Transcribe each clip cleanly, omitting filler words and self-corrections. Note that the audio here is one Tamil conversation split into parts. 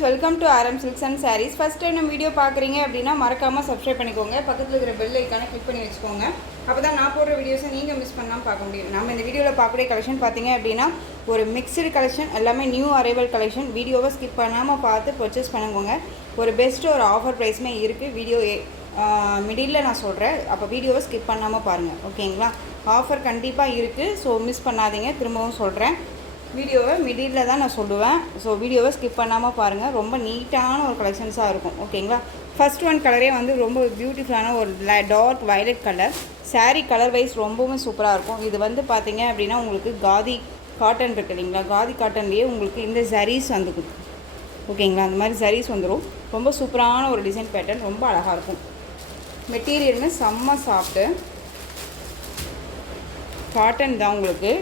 Friends, welcome to RM Silks and Sarees. First time நம்ம வீடியோ பார்க்குறீங்க அப்படின்னா மறக்காமல் சப்ஸ்கிரைப் பண்ணிக்கோங்க. பக்கத்தில் இருக்கிற பெல் ஐக்கானை கிளிக் பண்ணி வச்சுக்கோங்க. அப்போ தான் நான் போடுற வீடியோஸை நீங்கள் மிஸ் பண்ணாமல் பார்க்க முடியும். நம்ம இந்த வீடியோவில் பார்க்கக்கூடிய கலெக்ஷன் பார்த்தீங்க அப்படின்னா ஒரு மிக்சடு கலெக்ஷன், எல்லாமே நியூ அரைவல் கலெக்ஷன். வீடியோவை ஸ்கிப் பண்ணாமல் பார்த்து பர்ச்சேஸ் பண்ணுவோங்க. ஒரு பெஸ்ட்டு ஒரு ஆஃபர் ப்ரைஸுமே இருக்குது. வீடியோ மிடில் நான் சொல்கிறேன், அப்போ வீடியோவை ஸ்கிப் பண்ணாமல் பாருங்கள், ஓகேங்களா? ஆஃபர் கண்டிப்பாக இருக்குது, ஸோ மிஸ் பண்ணாதீங்க. திரும்பவும் சொல்கிறேன், வீடியோவை மிடில் தான் நான் சொல்லுவேன். ஸோ வீடியோவை ஸ்கிப் பண்ணாமல் பாருங்கள். ரொம்ப நீட்டான ஒரு கலெக்ஷன்ஸாக இருக்கும், ஓகேங்களா? ஃபர்ஸ்ட் ஒன் கலரே வந்து ரொம்ப பியூட்டிஃபுல்லான ஒரு dark violet colour. Sari colour wise ரொம்பவும் சூப்பராக இருக்கும். இது வந்து பார்த்தீங்க அப்படின்னா உங்களுக்கு காதி காட்டன் இருக்குது இல்லைங்களா? காதி காட்டன்லேயே உங்களுக்கு இந்த ஜரீஸ் வந்துக்குது, ஓகேங்களா? அந்த மாதிரி ஜரீஸ் வந்துடும். ரொம்ப சூப்பரான ஒரு டிசைன் பேட்டர்ன், ரொம்ப அழகாக இருக்கும். மெட்டீரியல்னு செம்ம சாஃப்ட்டு காட்டன் தான். உங்களுக்கு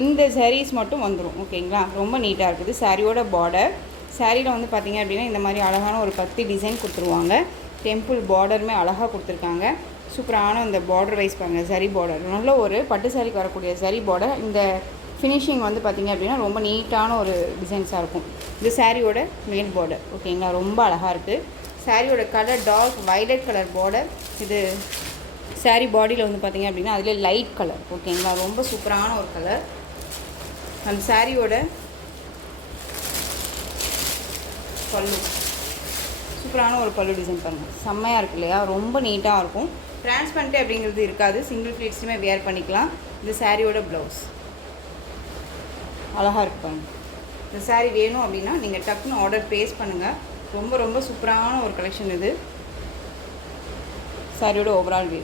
இந்த சாரீஸ் மட்டும் வந்துடும், ஓகேங்களா? ரொம்ப நீட்டாக இருக்குது. சாரியோட பார்டர், சாரியில் வந்து பார்த்திங்க அப்படின்னா இந்த மாதிரி அழகான ஒரு 10 டிசைன் கொடுத்துருவாங்க. டெம்பிள் பார்டருமே அழகாக கொடுத்துருக்காங்க. சூப்பரான இந்த பார்டர் வைஸ் பாருங்கள், சரி பார்டர், நல்ல ஒரு பட்டு சாரிக்கு வரக்கூடிய சரி பார்டர். இந்த ஃபினிஷிங் வந்து பார்த்திங்க அப்படின்னா ரொம்ப நீட்டான ஒரு டிசைன்ஸாக இருக்கும். இது சாரியோட மேல் பார்டர், ஓகேங்களா? ரொம்ப அழகாக இருக்குது. சாரியோட colour dark violet colour border. இது சாரீ பாடியில் வந்து பார்த்திங்க அப்படின்னா அதில் லைட் கலர், ஓகேங்களா? ரொம்ப சூப்பரான ஒரு கலர். அந்த சாரியோட பல்லு, சூப்பரான ஒரு பல்லு டிசைன் பாருங்கள், செம்மையாக இருக்குது இல்லையா? ரொம்ப நீட்டாக இருக்கும். டிரான்ஸ்பரண்ட் அப்படிங்கிறது இருக்காது, சிங்கிள் ஃப்ளீட்ஸுமே வேர் பண்ணிக்கலாம். இந்த சாரியோட ப்ளவுஸ் அழகாக இருக்கு பாருங்கள். இந்த சாரீ வேணும் அப்படின்னா நீங்கள் டக்குன்னு ஆர்டர் ப்ளேஸ் பண்ணுங்கள். ரொம்ப ரொம்ப சூப்பரான ஒரு கலெக்ஷன் இது. சாரியோட ஓவரால் வியூ.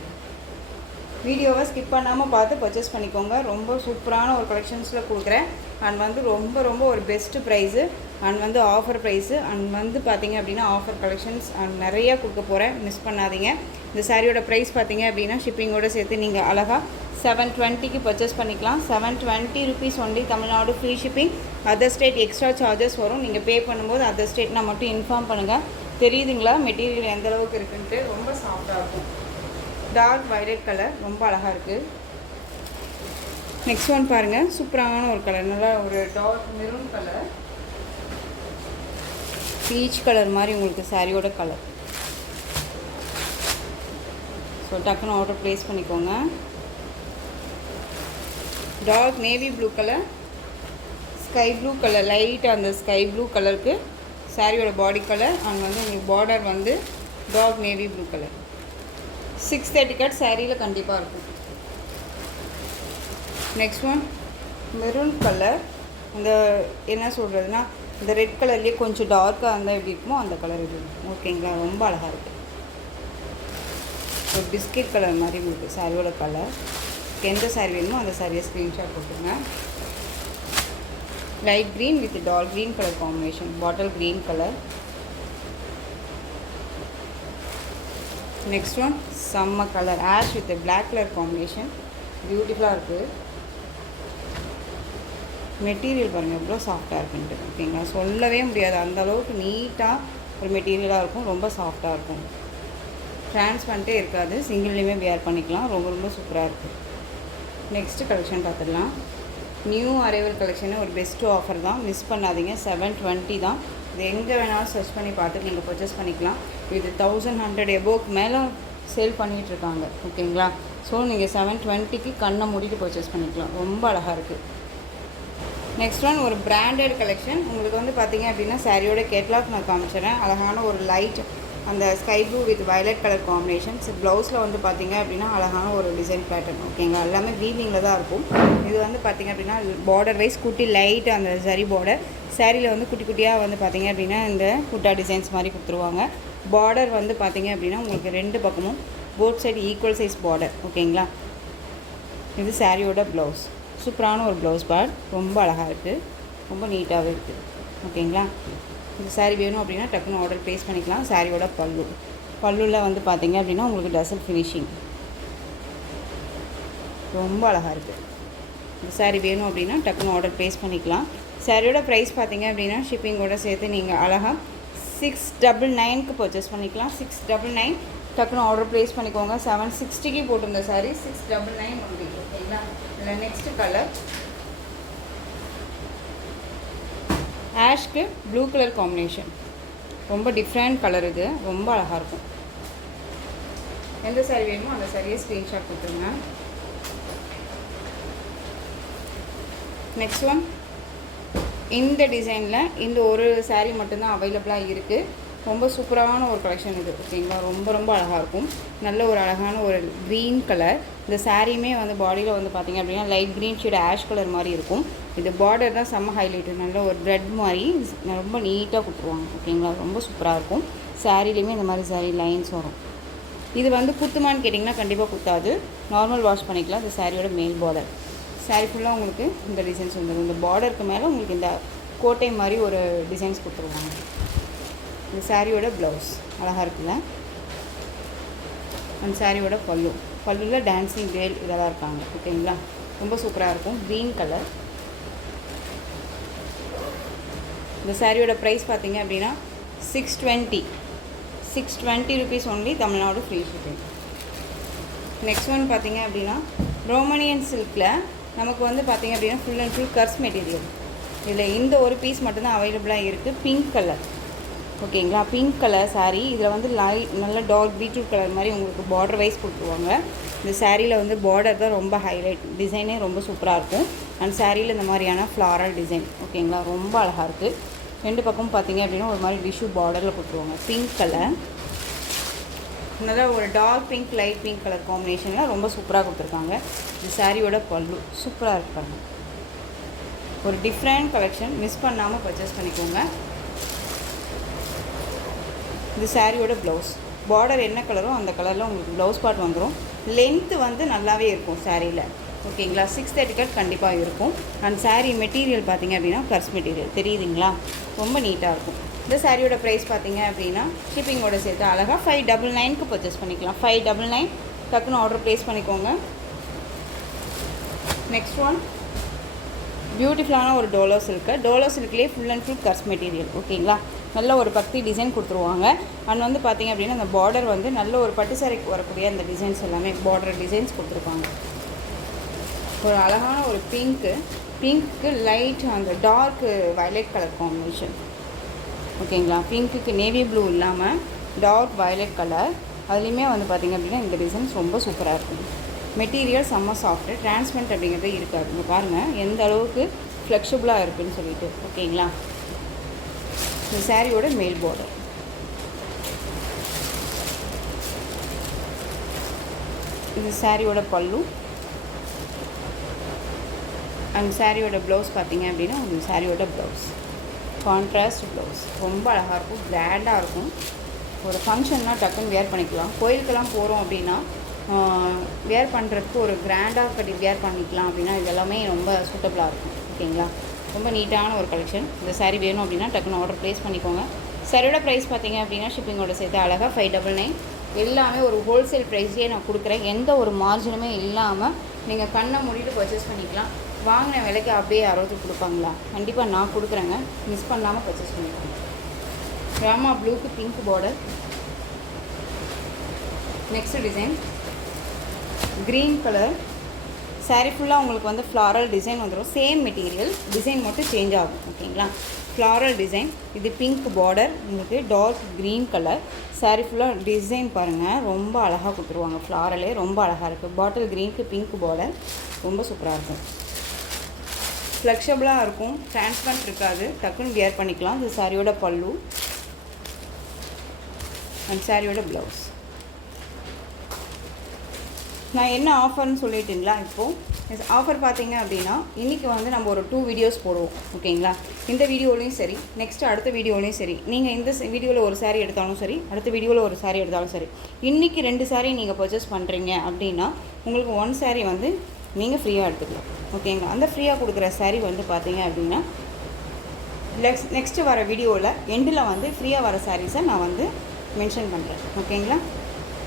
வீடியோவை ஸ்கிப் பண்ணாமல் பார்த்து பர்ச்சேஸ் பண்ணிக்கோங்க. ரொம்ப சூப்பரான ஒரு கலெக்ஷன்ஸில் கொடுக்குறேன். அண்ட் வந்து ரொம்ப ரொம்ப ஒரு பெஸ்ட்டு ப்ரைஸு, அண்ட் வந்து ஆஃபர் ப்ரைஸு, அண்ட் வந்து பார்த்திங்க அப்படின்னா ஆஃபர் கலெக்ஷன்ஸ் அண்ட் நிறையா கொடுக்க போகிறேன், மிஸ் பண்ணாதீங்க. இந்த சாரியோட ப்ரைஸ் பார்த்திங்க அப்படின்னா ஷிப்பிங்கோடு சேர்த்து நீங்கள் அழகாக 720க்கு பர்ச்சேஸ் பண்ணிக்கலாம். 720 rupees only. Tamil Nadu free shipping. Other state extra charges வரும். நீங்கள் பே பண்ணும்போது அதர் ஸ்டேட்னா மட்டும் இன்ஃபார்ம் பண்ணுங்கள். தெரியுதுங்களா மெட்டீரியல் எந்த அளவுக்கு இருக்குன்ட்டு? ரொம்ப சாஃப்டாக இருக்கும். டார்க் வயலட் கலர், ரொம்ப அழகாக இருக்குது. நெக்ஸ்ட் ஒன் பாருங்கள், சூப்பரான ஒரு கலர், நல்லா ஒரு dark maroon colour, peach colour மாதிரி உங்களுக்கு சாரியோட கலர். ஸோ டக்குன்னு ஆர்டர் ப்ளேஸ் பண்ணிக்கோங்க. Dark navy blue colour, sky blue colour, லைட்டாக அந்த ஸ்கை ப்ளூ கலருக்கு சாரியோட பாடி கலர். அண்ட் வந்து உங்களுக்கு பார்டர் வந்து dark navy blue colour. 630 cut சாரியில் கண்டிப்பாக இருக்கும். Next one maroon colour. இந்த என்ன சொல்கிறதுனா இந்த ரெட் கலர்லேயே கொஞ்சம் டார்க்காக இருந்தால் எப்படி இருக்குமோ அந்த கலர் இது, ஓகேங்களா? ரொம்ப அழகாக இருக்குது. ஒரு பிஸ்கெட் கலர் மாதிரி உங்களுக்கு சாரியோட கலர். எந்த சாரி வேணுமோ அந்த சாரியை ஸ்க்ரீன்ஷாட் போட்டுருங்க. Light green with dark green colour combination, bottle green colour. Next one செம்ம colour, ash with black colour combination, பியூட்டிஃபுல்லாக இருக்குது. மெட்டீரியல் பாருங்கள் எவ்வளோ சாஃப்டாக இருக்குன்ட்டு, ஓகேங்களா? சொல்லவே முடியாது, அந்த அளவுக்கு நீட்டாக ஒரு மெட்டீரியலாக இருக்கும். ரொம்ப சாஃப்டாக இருக்கும். டிரான்ஸ்பரண்ட்டே இருக்காது, சிங்கிள்லேயுமே வேர் பண்ணிக்கலாம். ரொம்ப ரொம்ப சூப்பராக இருக்குது. நெக்ஸ்ட்டு கலெக்ஷன் பார்த்துடலாம். நியூ அரைவல் கலெக்ஷனு ஒரு பெஸ்ட்டு ஆஃபர் தான், மிஸ் பண்ணாதீங்க. 720 தான். இது எங்கே வேணாலும் சர்ச் பண்ணி பார்த்துட்டு நீங்கள் பர்ச்சேஸ் பண்ணிக்கலாம். இது 1100 எபோவுக்கு மேலே சேல் பண்ணிகிட்ருக்காங்க, ஓகேங்களா? ஸோ நீங்கள் 720க்கு கண்ணை மூடிட்டு பர்ச்சேஸ் பண்ணிக்கலாம். ரொம்ப அழகாக இருக்குது. நெக்ஸ்ட் ஒன் ஒரு பிராண்டட் கலெக்ஷன். உங்களுக்கு வந்து பார்த்திங்க அப்படின்னா சாரியோட கேட்லாக் நான் காமிச்சிடறேன். அழகான ஒரு லைட் அந்த sky blue with violet colour combinations. ப்ளவுஸில் வந்து பார்த்திங்க அப்படின்னா அழகான ஒரு டிசைன் பேட்டர்ன், ஓகேங்களா? எல்லாமே வீவிங்கில் தான் இருக்கும். இது வந்து பார்த்திங்க அப்படின்னா பார்டர் வைஸ் குட்டி லைட் அந்த சரி பார்டர். சாரியில் வந்து குட்டி குட்டியாக வந்து பார்த்திங்க அப்படின்னா இந்த குட்டா டிசைன்ஸ் மாதிரி கொடுத்துருவாங்க. பார்டர் வந்து பார்த்திங்க அப்படின்னா உங்களுக்கு 2 பக்கமும் both side equal size border, ஓகேங்களா? இது சாரியோட ப்ளவுஸ். சூப்பரான ஒரு ப்ளவுஸ் பார்ட், ரொம்ப அழகாக இருக்குது, ரொம்ப நீட்டாகவே இருக்குது, ஓகேங்களா? இந்த சாரீ வேணும் அப்படின்னா டக்குன்னு ஆர்டர் ப்ளேஸ் பண்ணிக்கலாம். சாரியோட பல்லு, பல்லுவில் வந்து பார்த்திங்க அப்படின்னா உங்களுக்கு டசல் ஃபினிஷிங், ரொம்ப அழகாக இருக்குது. இந்த சாரீ வேணும் அப்படின்னா டக்குன்னு ஆர்டர் ப்ளேஸ் பண்ணிக்கலாம். சாரியோட ப்ரைஸ் பார்த்திங்க அப்படின்னா ஷிப்பிங்கோடு சேர்த்து நீங்கள் அழகாக 699க்கு பர்ச்சேஸ் பண்ணிக்கலாம். 699 டக்குன்னு ஆர்டர் ப்ளேஸ் பண்ணிக்கோங்க. 760க்கு போட்டிருந்த சாரீ 699 ஒன்லி, ஓகேங்களா? இதில் நெக்ஸ்ட்டு கலர் ஆஷ்க்கு ப்ளூ கலர் காம்பினேஷன், ரொம்ப டிஃப்ரெண்ட் கலர். இது ரொம்ப அழகாக இருக்கும். எந்த சாரீ வேணுமோ அந்த சாரியை ஸ்க்ரீன்ஷாட் கொடுத்துருங்க. நெக்ஸ்ட் ஒன், இந்த டிசைனில் இந்த ஒரு சாரீ மட்டும்தான் அவைலபிளாக இருக்குது. ரொம்ப சூப்பரான ஒரு கலெக்ஷன் இது. ஓகேங்களா, ரொம்ப ரொம்ப அழகாக இருக்கும். நல்ல ஒரு அழகான ஒரு க்ரீன் கலர். இந்த சாரியுமே வந்து பாடியில் வந்து பார்த்திங்க அப்படின்னா light green shade ash colour மாதிரி இருக்கும். இது பார்டர் தான் செம்ம ஹைலைட்டு. நல்ல ஒரு த்ரெட் மாதிரி ரொம்ப நீட்டாக கொடுத்துருவாங்க. ஓகேங்களா, ரொம்ப சூப்பராக இருக்கும். சாரிலையுமே இந்த மாதிரி சாரீ லைன்ஸ் வரும். இது வந்து குத்துமான்னு கேட்டிங்கன்னா கண்டிப்பாக குத்தாது. நார்மல் வாஷ் பண்ணிக்கலாம். இந்த சாரியோட மேல் பார்டர். சாரீ ஃபுல்லாக உங்களுக்கு இந்த டிசைன்ஸ் வந்துடும். இந்த பார்டருக்கு மேலே உங்களுக்கு இந்த கோட்டை மாதிரி ஒரு டிசைன்ஸ் கொடுத்துருவாங்க. இந்த சாரியோட ப்ளவுஸ் அழகாக இருக்குல்ல. அந்த சாரியோட பல்லுவில் டான்ஸிங் கேர்ள் இதெல்லாம் இருக்காங்க. ஓகேங்களா, ரொம்ப சூப்பராக இருக்கும். Green colour. இந்த சாரியோட ப்ரைஸ் பார்த்திங்க அப்படின்னா 620 rupees only, Tamil Nadu free shipping. Next one பார்த்திங்க அப்படின்னா ரோமனியன் சில்கில் நமக்கு வந்து பார்த்திங்க அப்படின்னா ஃபுல் அண்ட் ஃபுல் கர்ஸ் மெட்டீரியல். இதில் இந்த ஒரு பீஸ் மட்டும்தான் அவைலபிளாக இருக்குது. Pink colour. ஓகேங்களா, பிங்க் கலர் சாரீ. இதில் வந்து நல்ல டார்க் பீட்ரூட் கலர் மாதிரி உங்களுக்கு பார்டர் வைஸ் கொடுத்துருவாங்க. இந்த சாரியில் வந்து பார்டர் தான் ரொம்ப ஹைலைட். டிசைனே ரொம்ப சூப்பராக இருக்கும். அந்த சாரியில் இந்த மாதிரியான ஃப்ளாரல் டிசைன். ஓகேங்களா, ரொம்ப அழகாக இருக்குது. ரெண்டு பக்கமும் பார்த்திங்க அப்படின்னா ஒரு மாதிரி டிஷ்யூ பார்டரில் கொடுத்துருவாங்க. பிங்க் கலர், நல்லா ஒரு dark pink light pink colour காம்பினேஷனில் ரொம்ப சூப்பராக கொடுத்துருக்காங்க. இந்த சாரியோட பல்லு சூப்பராக இருப்பாங்க. ஒரு டிஃப்ரெண்ட் கலெக்ஷன், மிஸ் பண்ணாமல் பர்ச்சேஸ் பண்ணிக்கோங்க. இந்த சாரியோட ப்ளவுஸ் பார்டர் என்ன கலரோ அந்த கலரில் உங்களுக்கு ப்ளவுஸ் பார்ட் வந்துடும். லென்த்து வந்து நல்லாவே இருக்கும் சாரியில். ஓகேங்களா, 630 கட் கண்டிப்பாக இருக்கும். அண்ட் சாரீ மெட்டீரியல் பார்த்திங்க அப்படின்னா கர்ஸ் மெட்டீரியல் தெரியுதுங்களா, ரொம்ப நீட்டாக இருக்கும். இந்த சாரியோட ப்ரைஸ் பார்த்திங்க அப்படின்னா ஷிப்பிங்கோட சேர்த்து அழகாக 599க்கு பர்ச்சேஸ் பண்ணிக்கலாம். 599 டக்குன்னு ஆர்டர் ப்ளேஸ் பண்ணிக்கோங்க. நெக்ஸ்ட் ஒன், பியூட்டிஃபுல்லான ஒரு டோலோ சில்க்லேயே ஃபுல் அண்ட் ஃபுல் கர்ஸ் மெட்டீரியல். ஓகேங்களா, நல்ல ஒரு பக்தி டிசைன் கொடுத்துருவாங்க. அண்ட் வந்து பார்த்திங்க அப்படின்னா அந்த பார்டர் வந்து நல்ல ஒரு பட்டு சாரிக்கு வரக்கூடிய அந்த டிசைன்ஸ் எல்லாமே பார்டர் டிசைன்ஸ் கொடுத்துருப்பாங்க. ஒரு அழகான ஒரு பிங்க்கு லைட் அந்த டார்க் வயலட் கலர் காம்பினேஷன். ஓகேங்களா, பிங்க்குக்கு நேவி ப்ளூ இல்லாமல் டார்க் வயலட் கலர். அதுலேயுமே வந்து பார்த்திங்க அப்படின்னா இந்த டிசைன்ஸ் ரொம்ப சூப்பராக இருக்கும். மெட்டீரியல் செம்ம சாஃப்ட்டு, டிரான்ஸ்பரண்ட் அப்படிங்கிறதே இருக்காது. இங்கே பாருங்கள் எந்த அளவுக்கு ஃப்ளெக்சிபிளாக இருக்குதுன்னு சொல்லிட்டு. ஓகேங்களா, இந்த சாரியோட மேல் பார்டர். இது சாரியோட பல்லு. அண்ட் சாரியோட ப்ளவுஸ் பார்த்திங்க அப்படின்னா அந்த சாரியோட ப்ளவுஸ் கான்ட்ராஸ்ட் ப்ளவுஸ் ரொம்ப அழகாக இருக்கும். கிராண்டாக இருக்கும். ஒரு ஃபங்க்ஷன்னால் டக்குன்னு வேர் பண்ணிக்கலாம். கோயிலுக்கெல்லாம் போகிறோம் அப்படின்னா வேர் பண்ணுறதுக்கு ஒரு கிராண்டாக கட்டி வேர் பண்ணிக்கலாம் அப்படின்னா இது எல்லாமே ரொம்ப சூட்டபுளாக இருக்கும். ஓகேங்களா, ரொம்ப நீட்டான ஒரு கலெக்ஷன். இந்த சாரீ வேணும் அப்படின்னா டக்குன்னு ஆர்டர் ப்ளேஸ் பண்ணிக்கோங்க. சாரியோட ப்ரைஸ் பார்த்திங்க அப்படின்னா ஷிப்பிங்கோட சேர்த்து அழகாக 599. எல்லாமே ஒரு ஹோல்சேல் ப்ரைஸ்லேயே நான் கொடுக்குறேன். எந்த ஒரு மார்ஜினுமே இல்லாமல் நீங்கள் கண்ணை மூடிட்டு பர்ச்சேஸ் பண்ணிக்கலாம். வாங்கின விலைக்கு அப்படியே யாராவது கொடுப்பாங்களா? கண்டிப்பாக நான் கொடுக்குறேங்க. மிஸ் பண்ணாமல் பர்ச்சேஸ் பண்ணிக்கோங்க. ராமா ப்ளூக்கு pink border. Next design green colour. Sari ஃபுல்லாக உங்களுக்கு வந்து ஃப்ளாரல் டிசைன் வந்துடும். சேம் மெட்டீரியல், டிசைன் மட்டும் சேஞ்ச் ஆகும். ஓகேங்களா, ஃப்ளாரல் டிசைன். இது பிங்க் பார்டர், உங்களுக்கு டார்க் க்ரீன் கலர். சாரீ ஃபுல்லாக டிசைன் பாருங்கள், ரொம்ப அழகாக கொடுத்துருவாங்க. ஃப்ளாரலே ரொம்ப அழகாக இருக்குது. பாட்டில் க்ரீனுக்கு பிங்க் பார்டர் ரொம்ப சூப்பராக இருக்கும். ஃப்ளெக்சிபிளாக இருக்கும், டிரான்ஸ்பரண்ட் இருக்காது, டக்குன்னு வியர் பண்ணிக்கலாம். இது சாரியோட பல்லு அண்ட் சாரியோட ப்ளவுஸ். நான் என்ன ஆஃபர்னு சொல்லிட்டுங்களா, இப்போது ஆஃபர் பார்த்தீங்க அப்படின்னா இன்றைக்கி வந்து நம்ம ஒரு 2 வீடியோஸ் போடுவோம். ஓகேங்களா, இந்த வீடியோலையும் சரி, நெக்ஸ்ட்டு அடுத்த வீடியோலையும் சரி, நீங்கள் இந்த வீடியோவில் ஒரு சாரீ எடுத்தாலும் சரி, அடுத்த வீடியோவில் ஒரு சாரீ எடுத்தாலும் சரி, இன்றைக்கி 2 சாரீ நீங்கள் பர்ச்சேஸ் பண்ணுறீங்க அப்படின்னா உங்களுக்கு 1 சாரீ வந்து நீங்கள் ஃப்ரீயாக எடுத்துக்கலாம். ஓகேங்களா, அந்த ஃப்ரீயாக கொடுக்குற சாரீ வந்து பார்த்தீங்க அப்படின்னா நெக்ஸ்ட்டு வர வீடியோவில் எண்டில் வந்து ஃப்ரீயாக வர சாரீஸை நான் வந்து மென்ஷன் பண்ணுறேன். ஓகேங்களா,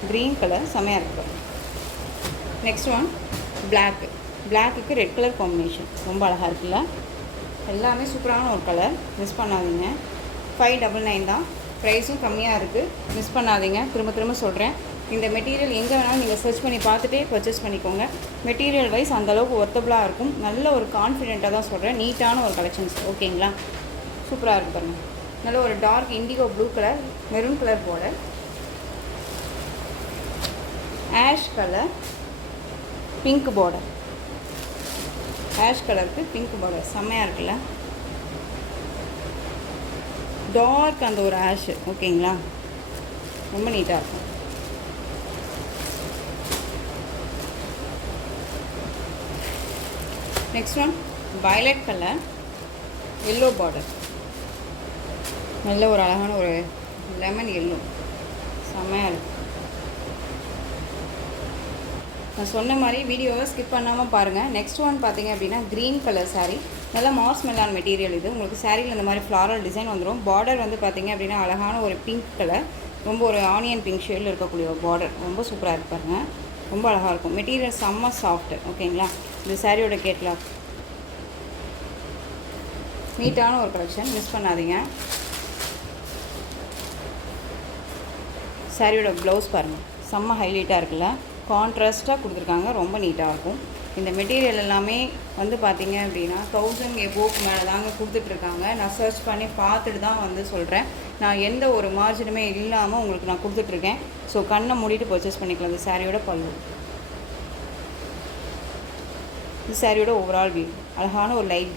க்ரீன் கலர் செமையாக இருக்குது. நெக்ஸ்ட் ஒன் பிளாக்குக்கு ரெட் கலர் காம்பினேஷன் ரொம்ப அழகாக இருக்குல்ல. எல்லாமே சூப்பரான ஒரு கலர், மிஸ் பண்ணாதீங்க. 599 தான், ப்ரைஸும் கம்மியாக இருக்குது, மிஸ் பண்ணாதீங்க. திரும்ப சொல்கிறேன், இந்த மெட்டீரியல் எங்கே வேணாலும் நீங்கள் சர்ச் பண்ணி பார்த்துட்டே பர்ச்சேஸ் பண்ணிக்கோங்க. மெட்டீரியல் வைஸ் அந்தளவுக்கு ஒர்த்தபுளாக இருக்கும். நல்ல ஒரு கான்ஃபிடென்ட்டாக தான் சொல்கிறேன், நீட்டான ஒரு கலெக்ஷன்ஸ். ஓகேங்களா, சூப்பராக இருக்குது பாருங்கள். நல்ல ஒரு dark indigo blue colour, maroon colour border, ash colour, pink border, ஆஷ் கலருக்கு பிங்க் பார்டர் செம்மையாக இருக்குல்ல. டார்க் அந்த ஒரு ஆஷ். ஓகேங்களா, ரொம்ப நீட்டாக இருக்கும். Next one violet colour, yellow border, நல்ல ஒரு அழகான ஒரு லெமன் எல்லோ, செம்மையாக இருக்கும். நான் சொன்ன மாதிரி வீடியோவை ஸ்கிப் பண்ணாமல் பாருங்கள். நெக்ஸ்ட் ஒன் பார்த்தீங்க அப்படின்னா க்ரீன் கலர் சாரீ, நல்லா மாஸ் மெலான் மெட்டீரியல் இது. உங்களுக்கு சாரியில் இந்த மாதிரி ஃப்ளாரல் டிசைன் வந்துடும். பார்டர் வந்து பார்த்தீங்க அப்படின்னா அழகான ஒரு பிங்க் கலர், ரொம்ப ஒரு ஆனியன் பிங்க் ஷேடில் இருக்கக்கூடிய ஒரு பார்டர், ரொம்ப சூப்பராக இருப்பாருங்க. ரொம்ப அழகாக இருக்கும். மெட்டீரியல் செம்ம சாஃப்ட்டு. ஓகேங்களா, இந்த சாரியோட கேட்லாக் நீட்டான ஒரு கலெக்ஷன், மிஸ் பண்ணாதீங்க. சாரியோட ப்ளவுஸ் பாருங்கள், செம்ம ஹைலைட்டாக இருக்குல்ல, கான்ட்ராஸ்ட்டாக கொடுத்துருக்காங்க, ரொம்ப நீட்டாக இருக்கும். இந்த மெட்டீரியல் எல்லாமே வந்து பார்த்திங்க அப்படின்னா 1000 எபோவுக்கு மேலே தாங்க கொடுத்துட்ருக்காங்க. நான் சர்ச் பண்ணி பார்த்துட்டு தான் வந்து சொல்கிறேன். நான் எந்த ஒரு மார்ஜினுமே இல்லாமல் உங்களுக்கு நான் கொடுத்துட்ருக்கேன். ஸோ கண்ணை மூடிட்டு பர்ச்சேஸ் பண்ணிக்கலாம். இந்த சாரியோட பல்லு, இந்த சாரியோட ஓவரால் வியூ அழகான ஒரு லைட்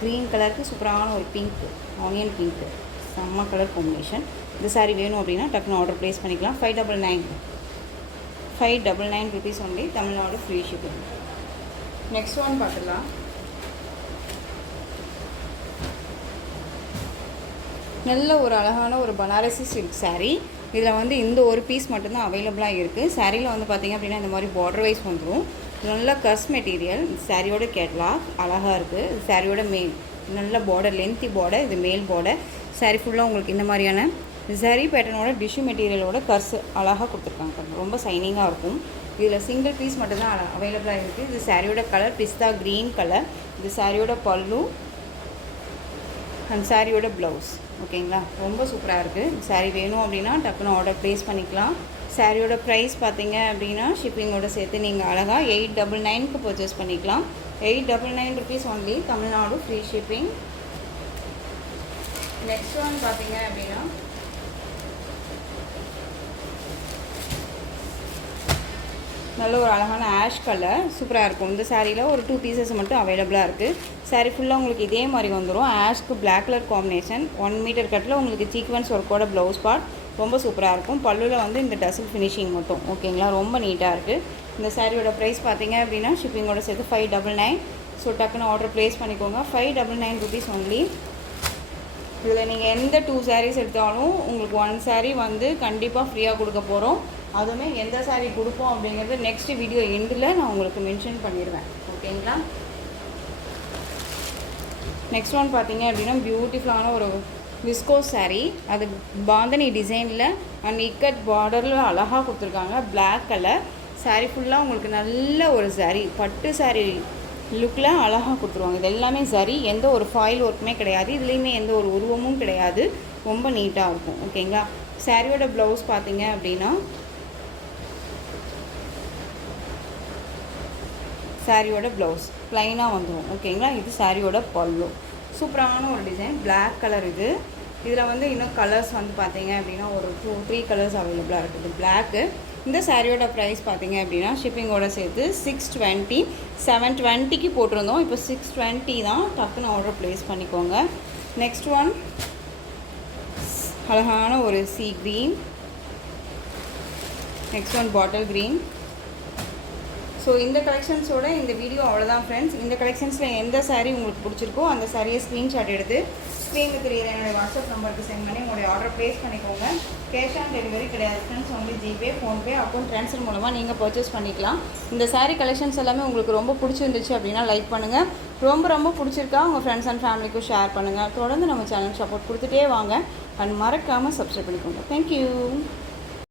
க்ரீன் கலருக்கு சூப்பரான ஒரு பிங்க், ஆனியன் பிங்க்கு, செம்ம கலர் காம்பினேஷன். இந்த சாரி வேணும் அப்படின்னா டக்குன்னு ஆர்டர் ப்ளேஸ் பண்ணிக்கலாம். 599 rupees only, Tamil Nadu free shipping. Next one பார்த்துக்கலாம். நல்ல ஒரு அழகான ஒரு பனாரசி சில்க் சாரீ. இதில் வந்து இந்த ஒரு பீஸ் மட்டும்தான் அவைலபிளாக இருக்குது. சாரியில் வந்து பார்த்திங்க அப்படின்னா இந்த மாதிரி பார்டர் வைஸ் வந்துடும். நல்ல கஸ் மெட்டீரியல். சாரியோட கேட்லாக் அழகாக இருக்குது. சாரியோட மேல் நல்ல பார்டர், லென்த்தி பார்டர், இது மேல் பார்டர். சாரி ஃபுல்லாக உங்களுக்கு இந்த மாதிரியான ஜரி பேட்டர்னோட டிஷ்யூ மெட்டீரியலோட கர்ஸ் அழகாக கொடுத்துருக்காங்க. ரொம்ப சைனிங்காக இருக்கும். இதில் சிங்கிள் பீஸ் மட்டும்தான் அவைலபிளாக இருக்குது. இது சாரியோட கலர் பிஸ்தா க்ரீன் கலர். இது சாரியோட பல்லு அண்ட் சாரியோட ப்ளவுஸ். ஓகேங்களா, ரொம்ப சூப்பராக இருக்குது. சாரி வேணும் அப்படின்னா டக்குன்னு ஆர்டர் ப்ளேஸ் பண்ணிக்கலாம். சாரியோட ப்ரைஸ் பார்த்தீங்க அப்படின்னா ஷிப்பிங்கோட சேர்த்து நீங்கள் அழகாக 899க்கு பர்ச்சேஸ் பண்ணிக்கலாம். 899 rupees only, Tamil Nadu free shipping. Next one பார்த்தீங்க அப்படின்னா நல்ல ஒரு அழகான ஆஷ் கலர், சூப்பராக இருக்கும். இந்த சாரியில் ஒரு 2 பீசஸ் மட்டும் அவைலபிளாக இருக்குது. சாரி ஃபுல்லாக உங்களுக்கு இதே மாதிரி வந்துடும். ஆஷ்க்கு பிளாக் கலர் காம்பினேஷன், 1 மீட்டர் கட்டில் உங்களுக்கு சீக்வன்ஸ் ஒர்க்கோட ப்ளவுஸ் பார்ட், ரொம்ப சூப்பராக இருக்கும். பல்லுவில் வந்து இந்த டசல் ஃபினிஷிங் மட்டும். ஓகேங்களா, ரொம்ப நீட்டாக இருக்குது. இந்த சாரியோட ப்ரைஸ் பார்த்தீங்க அப்படின்னா ஷிப்பிங்கோட சேர்த்து 599. ஸோ டக்குன்னு ஆர்டர் ப்ளேஸ் பண்ணிக்கோங்க. 599 rupees ஒன்லி. இதில் நீங்கள் எந்த 2 sarees எடுத்தாலும் உங்களுக்கு 1 saree வந்து கண்டிப்பாக ஃப்ரீயாக கொடுக்க போகிறோம். அதுவுமே எந்த சாரீ கொடுப்போம் அப்படிங்கிறது நெக்ஸ்ட் வீடியோ எண்டில் நான் உங்களுக்கு மென்ஷன் பண்ணிடுவேன். ஓகேங்களா, நெக்ஸ்ட் ஒன் பார்த்தீங்க அப்படின்னா பியூட்டிஃபுல்லான ஒரு விஸ்கோஸ் சாரீ. அது பாந்தனி டிசைனில் அண்ட் இக்கட் பார்டரில் அழகாக கொடுத்துருக்காங்க. பிளாக் கலர் சாரீ ஃபுல்லாக உங்களுக்கு நல்ல ஒரு சாரீ, பட்டு சாரீ லுக்கில் அழகாக கொடுத்துருவாங்க. இது எல்லாமே சரி, எந்த ஒரு ஃபாயில் ஒர்க்குமே கிடையாது. இதுலேயுமே எந்த ஒரு உருவமும் கிடையாது. ரொம்ப நீட்டாக இருக்கும். ஓகேங்களா, சாரியோட ப்ளவுஸ் பார்த்தீங்க அப்படின்னா சாரியோட ப்ளவுஸ் ப்ளைனாக வந்துடும். ஓகேங்களா, இது சாரியோட பல்லு, சூப்பரான ஒரு டிசைன், பிளாக் கலர். இதில் வந்து இன்னும் கலர்ஸ் வந்து பார்த்தீங்க அப்படின்னா ஒரு 2-3 கலர்ஸ் அவைலபிளாக இருக்குது. பிளாக்கு. இந்த சாரியோட ப்ரைஸ் பார்த்தீங்க அப்படின்னா ஷிப்பிங்கோட சேர்த்து 620, 720க்கு போட்டிருந்தோம். இப்போ 620 தான். டக்குன்னு ஆர்டர் ப்ளேஸ் பண்ணிக்கோங்க. நெக்ஸ்ட் ஒன் அழகான ஒரு sea green. Next one bottle green. So இந்த கலெக்ஷன்ஸோட இந்த வீடியோ அவ்வளோதான் ஃப்ரெண்ட்ஸ். இந்த கலெக்ஷன்ஸில் எந்த சாரீ உங்களுக்கு பிடிச்சிருக்கோ அந்த சாரியை ஸ்க்ரீன்ஷாட் எடுத்து ஸ்க்ரீனுக்கு தெரியுற என்னுடைய வாட்ஸ்அப் நம்பருக்கு சென்ட் பண்ணி உங்களுடைய ஆர்டர் ப்ளேஸ் பண்ணிக்கோங்க. கேஷ் ஆன் டெலிவரி கிடையாது friends. Only GPay, PhonePe, account transfer மூலமாக நீங்கள் பர்ச்சேஸ் பண்ணிக்கலாம். இந்த சாரீ கலெக்ஷன்ஸ் எல்லாமே உங்களுக்கு ரொம்ப பிடிச்சிருந்துச்சு அப்படின்னா லைக் பண்ணுங்கள். ரொம்ப பிடிச்சிருக்கா உங்கள் ஃப்ரெண்ட்ஸ் அண்ட் ஃபேமிலிக்கும் ஷேர் பண்ணுங்கள். தொடர்ந்து நம்ம சேனல் சப்போர்ட் கொடுத்துட்டே வாங்க. அண்ட் மறக்காமல் சப்ஸ்கிரைப் பண்ணிக்கோங்க. தேங்க்யூ.